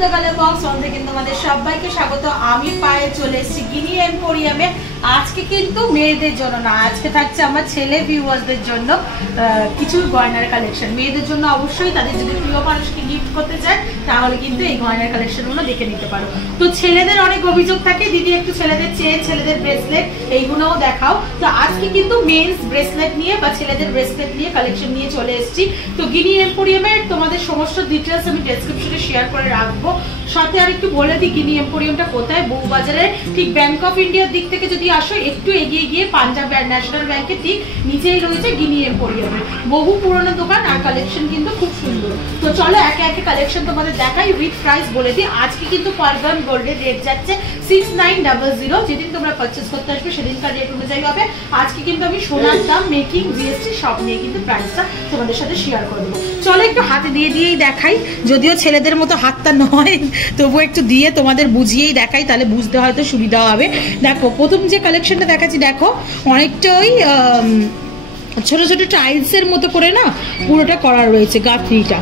পুর্তগালে box on থেকে তোমাদের সবাইকে স্বাগত। আমি পায়ে চলে এসেছি গিনি এম্পোরিয়ামে। আজকে কিন্তু মেয়েদের জন্য না, আজকে থাকছে আমার ছেলে ভিউয়ার্সদের জন্য কিছু গয়নার কালেকশন। মেয়েদের জন্য অবশ্যই, তাদের যদি প্রিয় মানুষকে গিফট করতে চায় তাহলে কিন্তু এই গয়নার কালেকশনগুলো দেখে নিতে পারো। তো ছেলেদের অনেক অভিযোগ থাকে, দিদি একটু ছেলেদের চেন, ছেলেদের ব্রেসলেট এইগুলোও দেখাও। তো আজকে কিন্তু মেন্স ব্রেসলেট নিয়ে বা ছেলেদের ব্রেসলেট নিয়ে কালেকশন নিয়ে চলে এসেছি। তো গিনি এম্পোরিয়ামের তোমাদের সমস্ত ডিটেলস আমি ডেসক্রিপশনে শেয়ার করে রাখবো। সাথে আর একটু বলে দিই গিনি এম্পোরিয়ামটা কোথায়। বউবাজারের ঠিক ব্যাংক অফ ইন্ডিয়ার দিক থেকে যদি আসো, একটু এগিয়ে গিয়ে পাঞ্জাব ন্যাশনাল ব্যাংকের ঠিক নিচেই রয়েছে গিনি এম্পোরিয়ামে। বহু পুরনো দোকান আর কালেকশন কিন্তু খুব সুন্দর। তো চলো একে একে কালেকশন তোমাদের দেখাই। উইথ প্রাইস বলে দিই, আজকে কিন্তু পার গ্রাম গোল্ডের রেট যাচ্ছে 6900। যেদিন তোমরা পারচেস করতে আসবে সেদিনকার রেট অনুযায়ী হবে। আজকে কিন্তু আমি সোনার দাম, মেকিং, জিএসটি সব নিয়ে কিন্তু প্রাইসটা তোমাদের সাথে শেয়ার করে দেবো। চলো একটু হাতে দিয়ে দিয়েই দেখাই, যদিও ছেলেদের মতো হাতটা নয়, তবুও একটু দিয়ে তোমাদের বুঝিয়েই দেখাই, তাহলে বুঝতে হয়তো সুবিধা হবে। দেখো প্রথম যে কালেকশনটা দেখাচ্ছি, দেখো অনেকটা ওই ছোট ছোট টাইলসের মতো করে না পুরোটা করা রয়েছে গাঁথনিটা,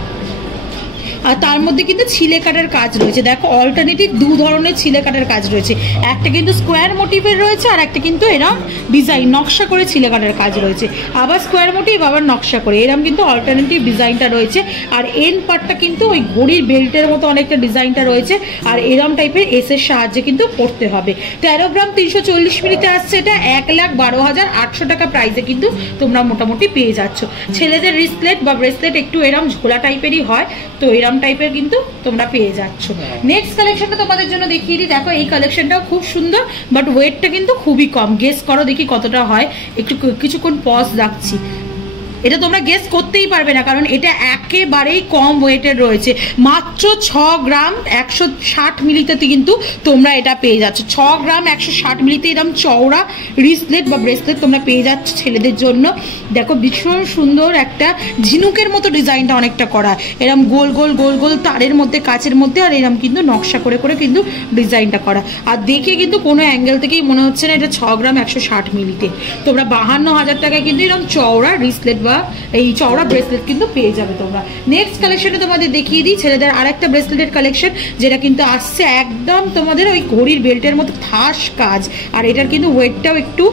আর তার মধ্যে কিন্তু ছিলে কাটার কাজ রয়েছে। দেখো অল্টারনেটিভ দু ধরনের ছিলে কাটার কাজ রয়েছে, একটা কিন্তু স্কোয়ার মোটিভের রয়েছে আর একটা কিন্তু এরম ডিজাইন নকশা করে ছিলে কাটার কাজ রয়েছে। আবার স্কোয়ার মোটিভ, আবার নকশা করে, এরম কিন্তু অল্টারনেটিভ ডিজাইনটা রয়েছে। আর এন্ড পার্টটা কিন্তু ওই ঘড়ির বেল্টের মতো অনেকটা ডিজাইনটা রয়েছে। আর এরম টাইপের এসের সাহায্যে কিন্তু পড়তে হবে। 13 গ্রাম 340 মিলিতে আসছে, এটা 1,12,800 টাকা প্রাইসে কিন্তু তোমরা মোটামুটি পেয়ে যাচ্ছ। ছেলেদের রিসপ্লেট বা ব্রেসলেট একটু এরম ঝোলা টাইপেরই হয়, তো এরম টাইপের কিন্তু তোমরা পেয়ে যাচ্ছ। নেক্সট কালেকশনটা তোমাদের জন্য দেখিয়ে দিই। দেখো এই কালেকশনটাও খুব সুন্দর, বাট ওয়েটটা কিন্তু খুবই কম। গেস করো দেখি কতটা হয়, একটু কিছুক্ষণ পজ রাখছি। এটা তোমরা গেস করতেই পারবে না, কারণ এটা একেবারেই কম ওয়েটের রয়েছে। মাত্র 6 গ্রাম 160 মিলিতে কিন্তু তোমরা এটা পেয়ে যাচ্ছ। 6 গ্রাম 160 মিলিতে এরকম চওড়া রিসলেট বা ব্রেসলেট তোমরা পেয়ে যাচ্ছ ছেলেদের জন্য। দেখো ভীষণ সুন্দর একটা ঝিনুকের মতো ডিজাইনটা অনেকটা করা, এরম গোল গোল গোল গোল তারের মধ্যে, কাচের মধ্যে, আর এরম কিন্তু নকশা করে করে কিন্তু ডিজাইনটা করা। আর দেখে কিন্তু কোনো অ্যাঙ্গেল থেকেই মনে হচ্ছে না এটা 6 গ্রাম 160 মিলিতে। তোমরা 52,000 টাকায় কিন্তু এরকম চওড়া রিসলেট বা এই চওড়া ব্রেসলেট কিন্তু পেয়ে যাবে তোমরা। নেক্সট কালেকশনে তোমাদের দেখিয়ে দিই ছেলেদের আরেকটা ব্রেসলেটের কালেকশন, যেটা কিন্তু আসছে একদম তোমাদের ওই ঘড়ির বেল্টের মতো থাস কাজ। আর এটার কিন্তু ওয়েটটাও একটু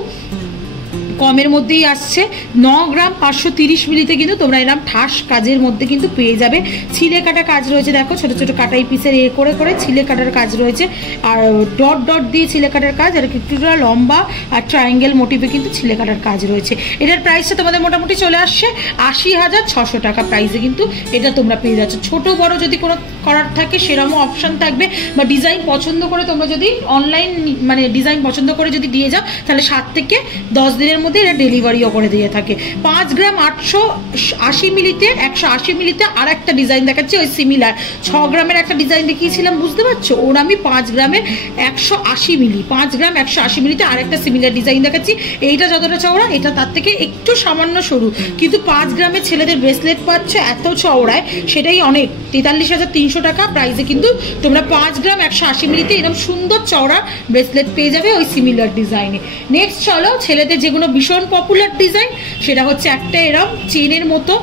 কমের মধ্যেই আসছে। 9 গ্রাম 530 মিলিতে কিন্তু তোমরা এরকম ঠাস কাজের মধ্যে কিন্তু পেয়ে যাবে। ছিলে কাটা কাজ রয়েছে, দেখো ছোট ছোট কাটাই পিসের এ করে করে ছিলে কাটার কাজ রয়েছে। আর ডট ডট দিয়ে ছিলে কাটার কাজ, আর কিছুটা লম্বা আর ট্রায়াঙ্গেল মোটিভে কিন্তু ছিলে কাটার কাজ রয়েছে। এটার প্রাইসটা তোমাদের মোটামুটি চলে আসছে 80,600 টাকা প্রাইসে কিন্তু এটা তোমরা পেয়ে যাচ্ছ। ছোট বড় যদি কোনো করার থাকে সেরকমও অপশান থাকবে, বা ডিজাইন পছন্দ করে তোমরা যদি অনলাইন মানে ডিজাইন পছন্দ করে যদি দিয়ে যাও, তাহলে 7 থেকে 10 দিনের মধ্যে এরা ডেলিভারিও করে দিয়ে থাকে। 5 গ্রাম 880 মিলিতে 180 মিলিতে আর একটা ডিজাইন দেখাচ্ছি, ওই সিমিলার 6 গ্রামের একটা ডিজাইন দেখিয়েছিলাম, বুঝতে পারছো? ওর আমি 5 গ্রামের 180 মিলি, 5 গ্রাম 180 মিলিতে আর একটা সিমিলার ডিজাইন দেখাচ্ছি। এইটা যতটা চওড়া, এটা তার থেকে একটু সামান্য সরু, কিন্তু 5 গ্রামের ছেলেদের ব্রেসলেট পাচ্ছ এত চওড়ায়, সেটাই অনেক। 43,300 টাকা প্রাইসে কিন্তু তোমরা 5 গ্রাম 180 মিলিতে এরকম সুন্দর চওড়া ব্রেসলেট পেয়ে যাবে ওই সিমিলার ডিজাইনে। নেক্সট চলো ছেলেদের যেগুলো ভীষণ পপুলার ডিজাইন, সেটা হচ্ছে একটা এরকম চেনের মতো,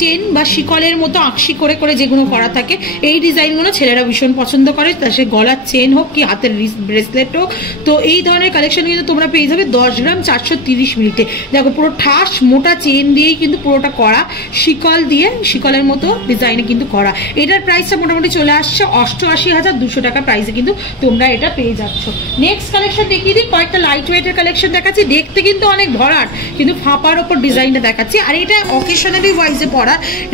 চেন বা শিকলের মতো আঁকশি করে করে যেগুলো করা থাকে, এই ডিজাইনগুলো ছেলেরা ভীষণ পছন্দ করে, তা সে গলার চেন হোক কি হাতের ব্রেসলেট হোক। তো এই ধরনের কালেকশন কিন্তু তোমরা পেয়ে যাবে 10 গ্রাম 430 মিলিতে। দেখো পুরো ঠাস মোটা চেন দিয়েই কিন্তু পুরোটা করা, শিকল দিয়ে শিকলের মতো ডিজাইনে কিন্তু করা। এটার প্রাইসটা মোটামুটি চলে আসছে 88,200 টাকা প্রাইসে কিন্তু তোমরা এটা পেয়ে যাচ্ছ। নেক্সট কালেকশন দেখিয়ে দিই, কয়েকটা লাইট ওয়েটের কালেকশন দেখাচ্ছি। দেখতে কিন্তু অনেক ভরাট, কিন্তু ফাঁপার ওপর ডিজাইনটা দেখাচ্ছি। আর এটা অকেশনালি ওয়াইজে পড়া,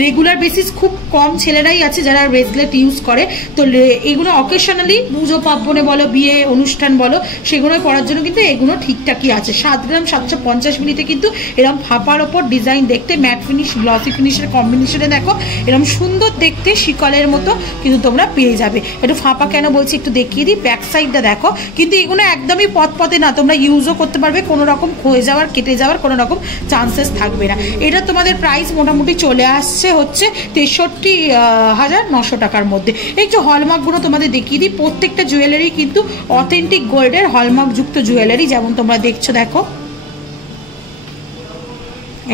রেগুলার বেসিস খুব কম ছেলেরাই আছে যারা ব্রেসলেট ইউজ করে। তো এগুলো অকেশনালি পুজো পার্বণে বলো, বিয়ে অনুষ্ঠান বলো, সেগুলো পড়ার জন্য কিন্তু এগুলো ঠিকঠাকই আছে। 7 গ্রাম 750 মিলিতে কিন্তু এরকম ফাঁপার ওপর ডিজাইন, দেখতে ম্যাট ফিনিশ গ্লসি ফিনিশের কম্বিনেশনে দেখো এরকম সুন্দর দেখতে শিকলের মতো কিন্তু তোমরা পেয়ে যাবে। একটু ফাঁপা কেন বলছি একটু দেখিয়ে দিই, ব্যাক সাইডটা দেখো। কিন্তু এগুলো একদমই পথে না, তোমরা ইউজও করতে পারবে, কোনো রকম ক্ষয়ে যাওয়ার কেটে যাওয়ার কোনো রকম চান্সেস থাকবে না। এটা তোমাদের প্রাইস মোটামুটি চলে আসছে হচ্ছে 63,900 টাকার মধ্যে। এই যে হলমার্কগুলো তোমাদের দেখিয়ে দিই, প্রত্যেকটা জুয়েলারি কিন্তু অথেন্টিক গোল্ডের হলমার্ক যুক্ত জুয়েলারি, যেমন তোমরা দেখছো। দেখো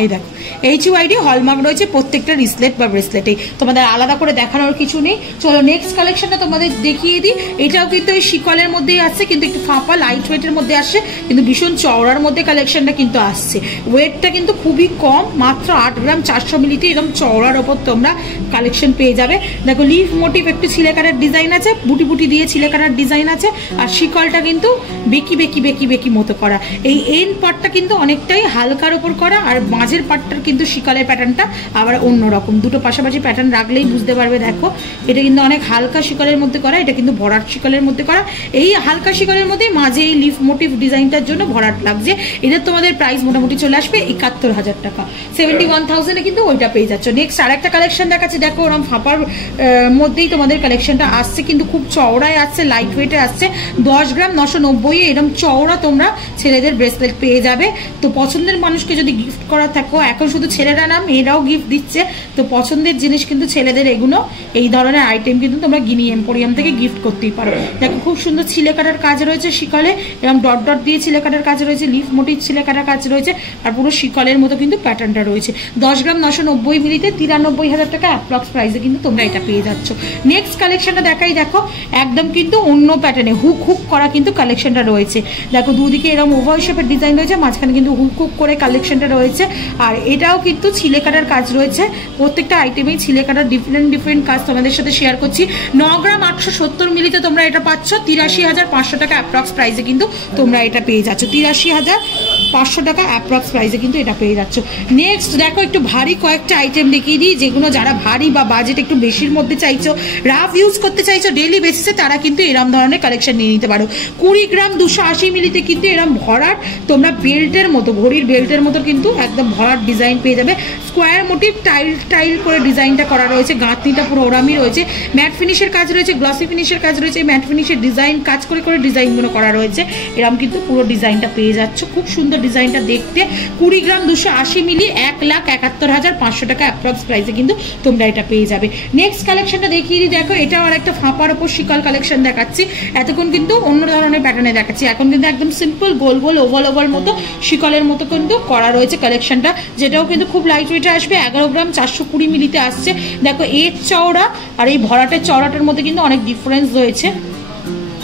এই দেখো HUID হলমার্ক রয়েছে প্রত্যেকটা রিসলেট বা ব্রেসলেটে, তোমাদের আলাদা করে দেখানোর কিছু নেই। চলো নেক্সট কালেকশনটা তোমাদের দেখিয়ে দিই। এটাও কিন্তু এই শিকলের মধ্যেই আসছে, কিন্তু একটু ফাঁপা লাইট ওয়েটের মধ্যে আসছে, কিন্তু ভীষণ চওড়ার মধ্যে কালেকশনটা কিন্তু আসছে। ওয়েটটা কিন্তু খুবই কম, মাত্র 8 গ্রাম 400 মিলিতে এরকম চওড়ার ওপর তোমরা কালেকশন পেয়ে যাবে। দেখো লিফ মোটিভ একটু ছিলেকাটার ডিজাইন আছে, বুটি বুটি দিয়ে ছিলেকাটার ডিজাইন আছে, আর শিকলটা কিন্তু বেকি বেকি বেকি বেকি মতো করা। এই এন্ড পার্টটা কিন্তু অনেকটাই হালকার ওপর করা, আর মাঝের পার্টটার কিন্তু শিকলের প্যাটার্নটা আবার অন্যরকম। দুটো পাশাপাশি প্যাটার্ন রাখলেই বুঝতে পারবে। দেখো এটা কিন্তু অনেক হালকা শিকলের মধ্যে করা, এটা কিন্তু ভরাট শিকলের মধ্যে করা। এই হালকা শিকলের মধ্যে মাঝে এই লিফ মোটিভ ডিজাইনটার জন্য ভরাট লাগছে। এদের তোমাদের প্রাইস মোটামুটি চলে আসবে 71,000 টাকা, 71,000-এ কিন্তু ওইটা পেয়ে যাচ্ছ। নেক্সট আর একটা কালেকশন দেখাচ্ছি। দেখো ওরকম ফাঁপার মধ্যেই তোমাদের কালেকশনটা আসছে, কিন্তু খুব চওড়ায় আসছে, লাইট ওয়েটে আসছে। 10 গ্রাম 990 এরকম চওড়া তোমরা ছেলেদের ব্রেসলেট পেয়ে যাবে। তো পছন্দের মানুষকে যদি গিফট করা থাকো, এখন শুধু ছেলেরা না মেয়েরাও গিফট দিচ্ছে, তো পছন্দের জিনিস কিন্তু ছেলেদের এগুলো, এই ধরনের আইটেম কিন্তু তোমরা গিনি এম্পোরিয়াম থেকে গিফট করতেই পারো। দেখো খুব সুন্দর ছিলে কাটার কাজ রয়েছে শিকলে, এরকম ডট ডট দিয়ে ছিলে কাটার কাজ রয়েছে, লিফ মোটিভ ছিলে কাটার কাজ রয়েছে, আর পুরো শিকলের মতো কিন্তু প্যাটার্নটা রয়েছে। 10 গ্রাম 990 মিলিতে 93,000 টাকা অ্যাপ্রক্স প্রাইসে কিন্তু তোমরা এটা পেয়ে যাচ্ছ। নেক্সট কালেকশনটা দেখাই। দেখো একদম কিন্তু অন্য প্যাটার্নে হুক হুক করা কিন্তু কালেকশনটা রয়েছে। দেখো দুদিকে এরকম ওভার শেপের ডিজাইন রয়েছে, মাঝখানে কিন্তু হুক হুক করে কালেকশনটা রয়েছে, আর এটাও কিন্তু ছিলে কাটার কাজ রয়েছে। প্রত্যেকটা আইটেমেই ছিলে কাটার ডিফারেন্ট ডিফারেন্ট কাজ তোমাদের সাথে শেয়ার করছি। 9 গ্রাম 870 মিলিতে তোমরা এটা পাচ্ছ 83,500 টাকা অ্যাপ্রক্স প্রাইসে কিন্তু তোমরা এটা পেয়ে যাচ্ছ। 83,500 টাকা অ্যাপ্রক্স প্রাইসে কিন্তু এটা পেয়ে যাচ্ছ। নেক্সট দেখো একটু ভারী কয়েকটা আইটেম দেখিয়ে দিই, যেগুলো যারা ভারী বা বাজেট একটু বেশির মধ্যে চাইছো, রাফ ইউজ করতে চাইছো ডেইলি বেসিসে, তারা কিন্তু এরম ধরনের কালেকশন নিয়ে নিতে পারো। 20 গ্রাম 280 মিলিতে কিন্তু এরম ভরাট তোমরা বেল্টের মতো, ঘড়ির বেল্টের মতো কিন্তু একদম ভরাট ডিজাইন পেয়ে যাবে। স্কোয়ার মোটিভ টাইল টাইল করে ডিজাইনটা করা রয়েছে, গাঁথনিটা পুরো ওরামই রয়েছে, ম্যাট ফিনিশের কাজ রয়েছে, গ্লসি ফিনিশের কাজ রয়েছে, ম্যাট ফিনিশের ডিজাইন কাজ করে করে ডিজাইনগুলো করা রয়েছে। এরম কিন্তু পুরো ডিজাইনটা পেয়ে যাচ্ছ, খুব সুন্দর ডিজাইনটা দেখতে। 20 গ্রাম 280 মিলি 1,71,500 টাকা অ্যাপ্রক্স প্রাইসে কিন্তু তোমরা এটা পেয়ে যাবে। নেক্সট কালেকশনটা দেখিয়ে দিই। দেখো এটাও আর একটা ফাঁপার ওপর শিকল কালেকশন দেখাচ্ছি। এতক্ষণ কিন্তু অন্য ধরনের প্যাটার্নে দেখাচ্ছি, এখন কিন্তু একদম সিম্পল গোল গোল ওভাল ওভাল মতো শিকলের মতো কিন্তু করা রয়েছে কালেকশনটা, যেটাও কিন্তু খুব লাইট ওয়েটে আসবে। 11 গ্রাম 420 মিলিতে আসছে। দেখো এর চওড়া আর এই ভরাটের চওড়াটার মধ্যে কিন্তু অনেক ডিফারেন্স রয়েছে।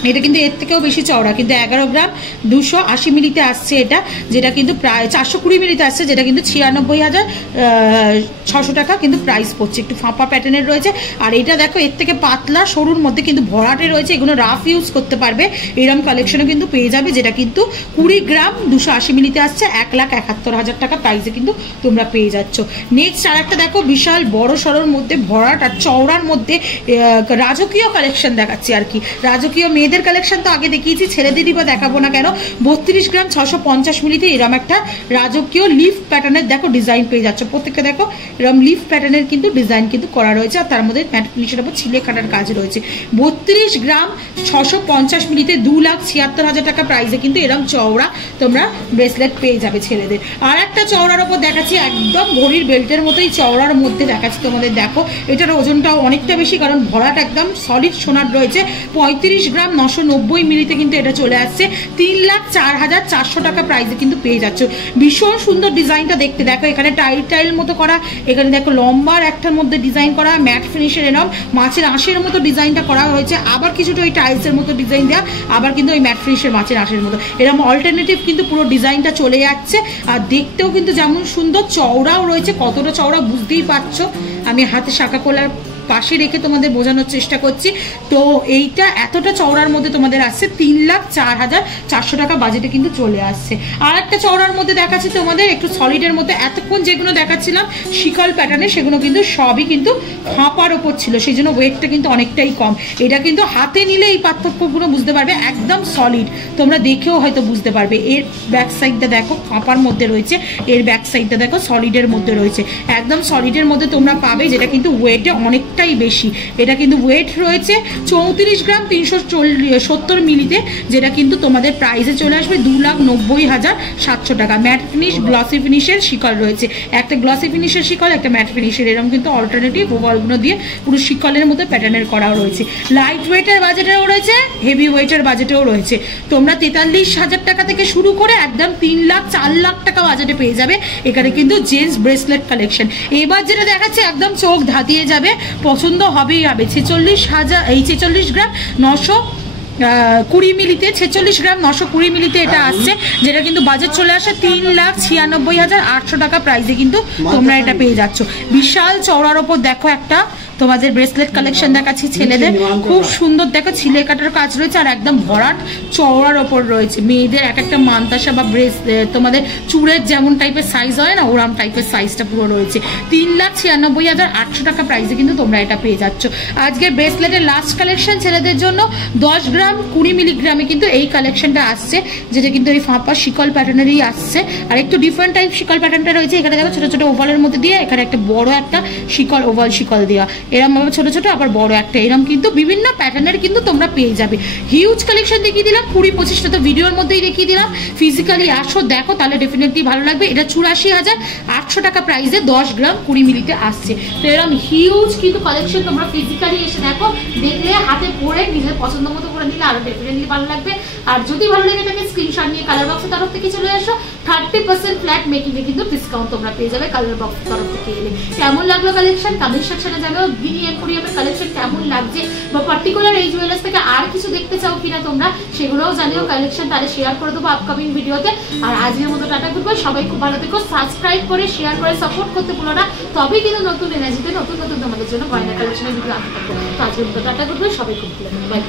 এটা কিন্তু এর থেকেও বেশি চওড়া, কিন্তু 11 গ্রাম 280 মিলিতে আসছে এটা, যেটা কিন্তু প্রায় 420 মিলিতে আসছে, যেটা কিন্তু 96,600 টাকা কিন্তু প্রাইস পড়ছে। একটু ফাঁপা প্যাটার্নের রয়েছে, আর এটা দেখো এর থেকে পাতলা সরুর মধ্যে কিন্তু ভরাটে রয়েছে, এগুলো রাফ ইউজ করতে পারবে। এরকম কালেকশনও কিন্তু পেয়ে যাবে, যেটা কিন্তু 20 গ্রাম 280 মিলিতে আসছে 1,71,000 টাকা প্রাইসে কিন্তু তোমরা পেয়ে যাচ্ছ। নেক্সট আর একটা দেখো বিশাল বড় সরোর মধ্যে ভরাট আর চওড়ার মধ্যে রাজকীয় কালেকশন দেখাচ্ছি আর কি। রাজকীয় মেয়েদের কালেকশন তো আগে দেখিয়েছি, ছেলেদেরই বা দেখাবো না কেন। 32 গ্রাম 650 মিলিতে এরকম একটা রাজকীয় লিফ প্যাটার্নের দেখো ডিজাইন পেয়ে যাচ্ছে। প্রত্যেকটা দেখো এরকম লিফ প্যাটার্নের কিন্তু ডিজাইন কিন্তু করা রয়েছে, আর তার মধ্যে ম্যাট ফিনিশের উপর ছিলে কাটার কাজ রয়েছে। 32 গ্রাম 650 মিলিতে 2,76,000 টাকা প্রাইসে কিন্তু এরকম চওড়া তোমরা ব্রেসলেট পেয়ে যাবে ছেলেদের। আর একটা চওড়ার ওপর দেখাচ্ছি, একদম ঘড়ির বেল্টের মতোই চওড়ার মধ্যে দেখাচ্ছি তোমাদের। দেখো এটার ওজনটাও অনেকটা বেশি, কারণ ভরাট একদম সলিড সোনার রয়েছে। 35 গ্রাম 990 মিলিতে কিন্তু এটা চলে আসছে 3,04,400 টাকা প্রাইসে কিন্তু পেয়ে যাচ্ছ। ভীষণ সুন্দর ডিজাইনটা দেখতে। দেখো এখানে টাইল টাইল মতো করা, এখানে দেখো লম্বার একটার মধ্যে ডিজাইন করা, ম্যাট ফিনিশের এরকম মাছের আঁশের মতো ডিজাইনটা করা হয়েছে, আবার কিছুটা ওই টাইলসের মতো ডিজাইন দেওয়া, আবার কিন্তু ওই ম্যাট ফিনিশের মাছের আঁশের মতো এরকম অল্টারনেটিভ কিন্তু পুরো ডিজাইনটা চলে যাচ্ছে। আর দেখতেও কিন্তু যেমন সুন্দর, চওড়াও রয়েছে। কতটা চওড়া বুঝতেই পারছো, আমি হাতে শাঁকা কলার পাশে রেখে তোমাদের বোঝানোর চেষ্টা করছি। তো এইটা এতটা চওড়ার মধ্যে তোমাদের আসছে 3,04,400 টাকা বাজেটে কিন্তু চলে আসছে। আর একটা চওড়ার মধ্যে দেখাচ্ছি তোমাদের, একটু সলিডের মধ্যে। এতক্ষণ যেগুলো দেখাচ্ছিলাম শিকল প্যাটার্নে, সেগুলো কিন্তু সবই কিন্তু ফাঁপার ওপর ছিল, সেই জন্য ওয়েটটা কিন্তু অনেকটাই কম। এটা কিন্তু হাতে নিলে এই পার্থক্যগুলো বুঝতে পারবে, একদম সলিড, তোমরা দেখেও হয়তো বুঝতে পারবে। এর ব্যাক সাইডটা দেখো ফাঁপার মধ্যে রয়েছে, এর ব্যাক সাইডটা দেখো সলিডের মধ্যে রয়েছে, একদম সলিডের মধ্যে তোমরা পাবে, যেটা কিন্তু ওয়েটে অনেক অনেকটাই বেশি। এটা কিন্তু ওয়েট রয়েছে 34 গ্রাম 370 মিলিতে, যেটা কিন্তু তোমাদের প্রাইসে চলে আসবে 2,90,700 টাকা। ম্যাট ফিনিশ গ্লসি ফিনিশের শিকল রয়েছে, একটা গ্লসি ফিনিশের শিকল, একটা ম্যাট ফিনিশের, এরকম কিন্তু অল্টারনেটিভ ওভালগুলো দিয়ে পুরো শিকলের মতো প্যাটার্নের করাও রয়েছে। লাইট ওয়েটের বাজেটেও রয়েছে, হেভি ওয়েটের বাজেটেও রয়েছে। তোমরা 43,000 টাকা থেকে শুরু করে একদম 3 লাখ 4 লাখ টাকা বাজেটে পেয়ে যাবে এখানে কিন্তু জেন্টস ব্রেসলেট কালেকশন। এবার যেটা দেখাচ্ছে একদম চোখ ধাঁধিয়ে যাবে, পছন্দ হবেই হবে। 46 গ্রাম 920 মিলিতে, 46 গ্রাম 920 মিলিতে এটা আসছে, যেটা কিন্তু বাজেট চলে আসে 3,96,800 টাকা প্রাইসে কিন্তু তোমরা এটা পেয়ে যাচ্ছ। বিশাল চওড়ার ওপর দেখো একটা তোমাদের ব্রেসলেট কালেকশন দেখাচ্ছি ছেলেদের, খুব সুন্দর দেখো ছিলে কাটার কাজ রয়েছে আর একদম ভরাট চওড়ার ওপর রয়েছে। মেয়েদের এক একটা মান্তাসা বা তোমাদের চুড়ের যেমন টাইপের সাইজ হয় না, ওরাম টাইপের সাইজটা পুরো রয়েছে। 3,96,800 টাকা প্রাইসে কিন্তু তোমরা এটা পেয়ে যাচ্ছ। আজকের ব্রেসলেটের লাস্ট কালেকশন ছেলেদের জন্য 10 গ্রাম 20 মিলিগ্রামে কিন্তু এই কালেকশনটা আসছে, যেটা কিন্তু এই ফাঁপা শিকল প্যাটার্নেরই আসছে। আর একটু ডিফারেন্ট টাইপ শিকল প্যাটার্নটা রয়েছে। এখানে দেখো ছোট ছোট ওভালের মধ্যে দিয়ে, এখানে একটা বড় একটা শিকল, ওভাল শিকল দেওয়া, এরকম ভাবে ছোট ছোট, আবার বড় একটা, এরকম কিন্তু বিভিন্ন প্যাটার্নের কিন্তু তোমরা পেয়ে যাবে। হিউজ কালেকশন দেখিয়ে দিলাম, 20-25টা তো ভিডিওর মধ্যেই দেখিয়ে দিলাম। ফিজিক্যালি আসো দেখো, তাহলে ডেফিনেটলি ভালো লাগবে। এটা 84,800 টাকা প্রাইসে 10 গ্রাম 20 মিলিতে আসছে। তো এরকম হিউজ কিন্তু কালেকশন তোমরা ফিজিক্যালি এসে দেখো, দেখলে হাতে পরে নিজের পছন্দ মতো করে নিলে আরো ডেফিনেটলি ভালো লাগবে। আর যদি ভালো লাগে থাকে স্ক্রিনশট নিয়ে কালার বক্সের তরফ থেকে চলে আসো। 30% ফ্ল্যাট মেকিং এ কিন্তু ডিসকাউন্ট তোমরা পেয়ে যাবে কালার বক্সের তরফ থেকে এলে। কেমন লাগলো কালেকশন কমেন্ট সেকশনে জানাও। গিনি এম্পোরিয়ামের কালেকশন কেমন লাগছে, বা পার্টিকুলার এই জুয়েলার্স থেকে আর কিছু দেখতে চাও কিনা তোমরা, সেগুলোও জানিও কালেকশন, তাহলে শেয়ার করে দেবো আপকামিং ভিডিওতে। আর আজকের মতো টাটা গুড বাই, সবাই খুব ভালো থেকো। সাবস্ক্রাইব করে শেয়ার করে সাপোর্ট করতে ভুলো না, তবেই কিন্তু নতুন এনার্জিতে নতুন নতুন তোমাদের জন্য গয়না কালেকশনের ভিডিও আনতে পারবো। তো আজকের মতো টাটা গুড বাই, সবাই খুব ভালো থেকো, বাই।